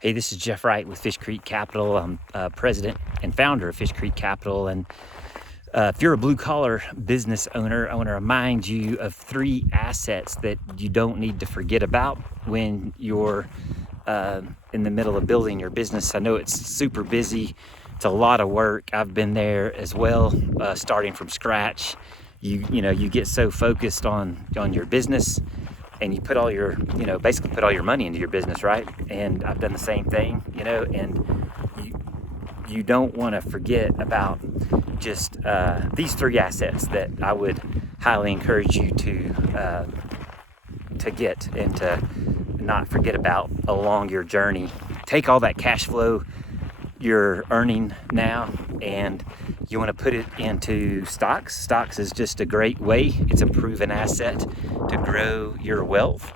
Hey, this is Jeff Wright with Fish Creek Capital. I'm president and founder of Fish Creek Capital. And if you're a blue collar business owner, I want to remind you of 3 assets that you don't need to forget about when you're in the middle of building your business. I know it's super busy. It's a lot of work. I've been there as well, starting from scratch. You get so focused on your business, and you put all your, basically put all your money into your business, right? And I've done the same thing, and you don't want to forget about just these 3 assets that I would highly encourage you to get and to not forget about along your journey. Take all that cash flow you're earning now and you want to put it into stocks. Stocks is just a great way. It's a proven asset to grow your wealth.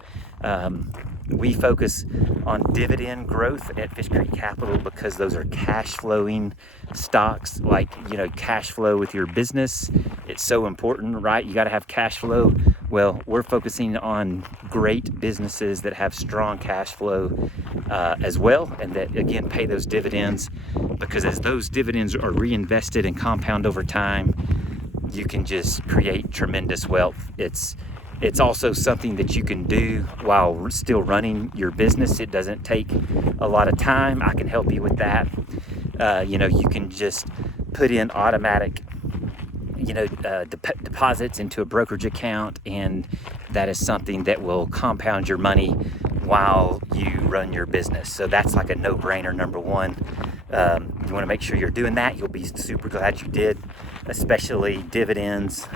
We focus on dividend growth at Fish Creek Capital because those are cash flowing stocks, like, cash flow with your business. It's so important, right? You got to have cash flow. Well, we're focusing on great businesses that have strong cash flow as well, and that again pay those dividends, because as those dividends are reinvested and compound over time, you can just create tremendous wealth. It's also something that you can do while still running your business. It doesn't take a lot of time. I can help you with that. You can just put in automatic, deposits into a brokerage account, and that is something that will compound your money while you run your business. So that's like a no-brainer, number one. You want to make sure you're doing that. You'll be super glad you did, especially dividends.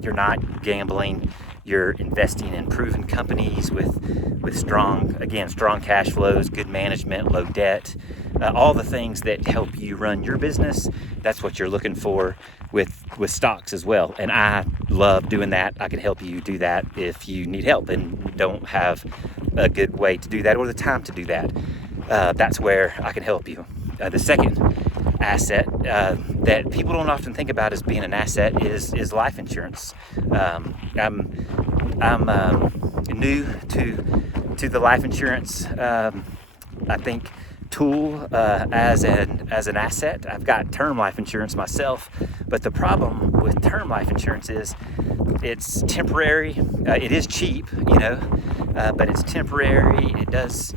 You're not gambling. You're investing in proven companies with strong cash flows, good management, low debt, all the things that help you run your business. That's what you're looking for with stocks as well. And I love doing that. I can help you do that if you need help and don't have a good way to do that or the time to do that. That's where I can help you. The second asset that people don't often think about as being an asset is life insurance. I'm new to the life insurance, I think, tool as an asset. I've got term life insurance myself, but the problem with term life insurance is it's temporary. It is cheap, but it's temporary. It does,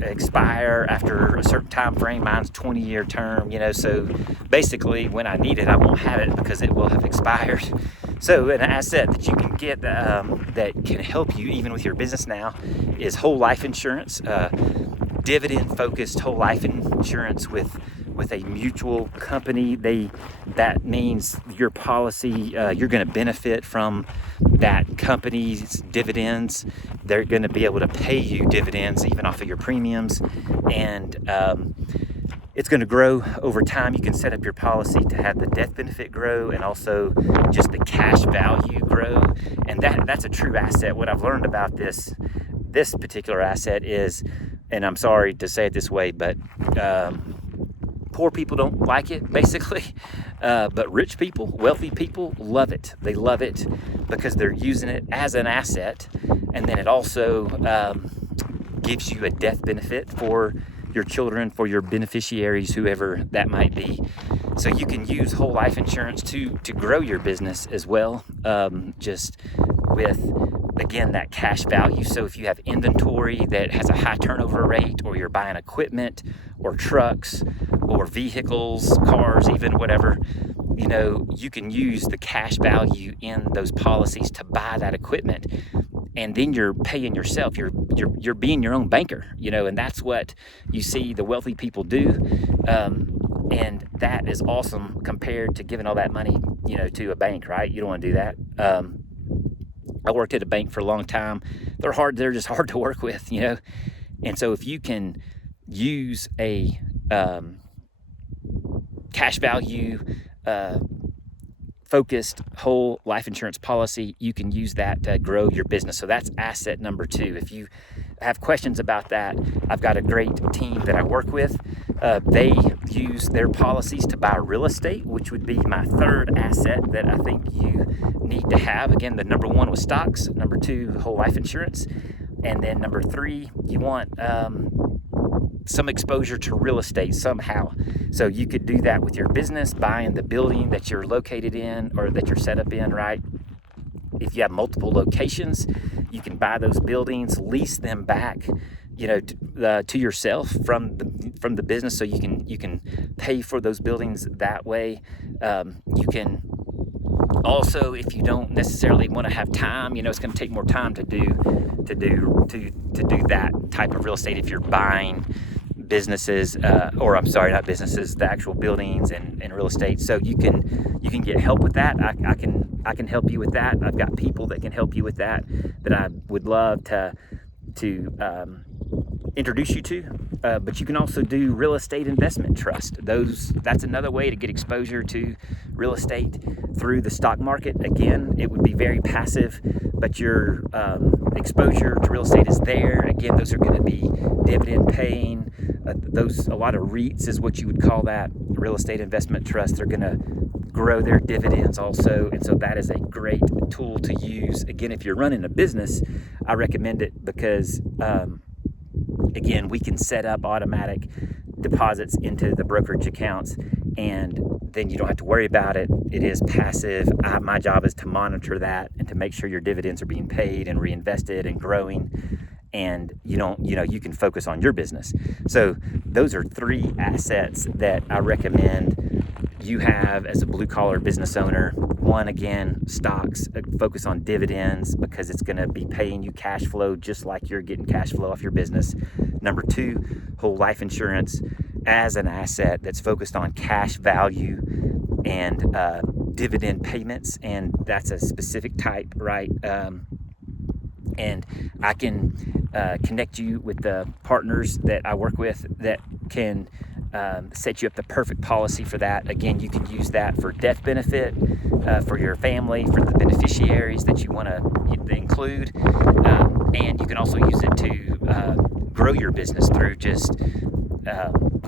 expire after a certain time frame. Mine's 20-year term, so basically when I need it, I won't have it because it will have expired. So an asset that you can get that can help you even with your business now is whole life insurance, dividend-focused whole life insurance with a mutual company. That means your policy, you're going to benefit from that company's dividends. They're going to be able to pay you dividends even off of your premiums, and it's going to grow over time. You can set up your policy to have the death benefit grow and also just the cash value grow, and that's a true asset. What I've learned about this particular asset is, and I'm sorry to say it this way, but poor people don't like it, basically, but rich people, wealthy people love it. They love it because they're using it as an asset, and then it also gives you a death benefit for your children, for your beneficiaries, whoever that might be. So you can use whole life insurance to grow your business as well, just with, again, that cash value. So if you have inventory that has a high turnover rate, or you're buying equipment or trucks or vehicles, cars, even whatever, you can use the cash value in those policies to buy that equipment, and then you're paying yourself. You're being your own banker, and that's what you see the wealthy people do. And that is awesome compared to giving all that money, to a bank, right? You don't want to do that. I worked at a bank for a long time. They're just hard to work with, And so if you can use a cash value focused whole life insurance policy, you can use that to grow your business. So that's asset number 2. If you have questions about that, I've got a great team that I work with. They use their policies to buy real estate, which would be my 3rd asset that I think you need to have. Again, the number 1 was stocks, number 2, whole life insurance, and then number 3, you want some exposure to real estate somehow. So you could do that with your business, buying the building that you're located in or that you're set up in, right? If you have multiple locations, you can buy those buildings, lease them back, to yourself from the business, so you can pay for those buildings that way. You can also, if you don't necessarily want to have time, it's going to take more time to do that type of real estate if you're buying businesses, not businesses, the actual buildings and real estate. So you can get help with that. I can help you with that. I've got people that can help you with that I would love to introduce you to. But you can also do real estate investment trust. That's another way to get exposure to real estate through the stock market. Again, it would be very passive, but your exposure to real estate is there. Again, those are going to be dividend paying. A lot of REITs is what you would call that, real estate investment trust. They're going to grow their dividends also, and so that is a great tool to use. Again, if you're running a business, I recommend it because again, we can set up automatic deposits into the brokerage accounts, and then you don't have to worry about it. It is passive. My job is to monitor that and to make sure your dividends are being paid and reinvested and growing, and you can focus on your business. So those are 3 assets that I recommend you have as a blue-collar business owner. 1, again, stocks. Focus on dividends because it's going to be paying you cash flow just like you're getting cash flow off your business. Number 2, whole life insurance as an asset that's focused on cash value and dividend payments, and that's a specific type, right? And I can connect you with the partners that I work with that can set you up the perfect policy for that. Again, you can use that for death benefit, for your family, for the beneficiaries that you want to include, and you can also use it to grow your business through just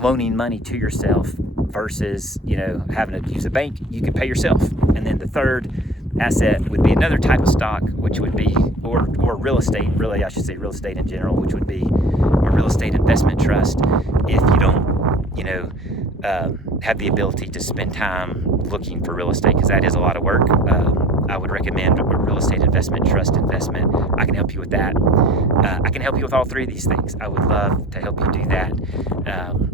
loaning money to yourself versus having to use a bank. You can pay yourself. And then the third asset would be another type of stock, which would be or real estate, really I should say real estate in general, which would be a real estate investment trust. If you don't have the ability to spend time looking for real estate, because that is a lot of work, I would recommend a real estate investment trust investment. I can help you with that. I can help you with all 3 of these things. I would love to help you do that.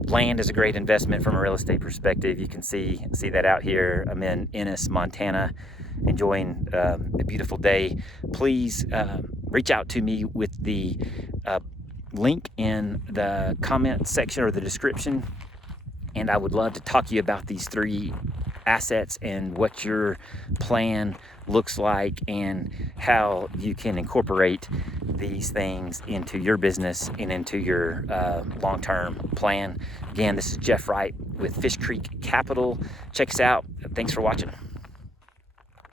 Land is a great investment from a real estate perspective. You can see that out here. I'm in Ennis, Montana, enjoying a beautiful day. Please reach out to me with the link in the comment section or the description, and I would love to talk to you about these 3 assets and what your plan looks like and how you can incorporate these things into your business and into your long-term plan. Again, this is Jeff Wright with Fish Creek Capital. Check us out. Thanks for watching.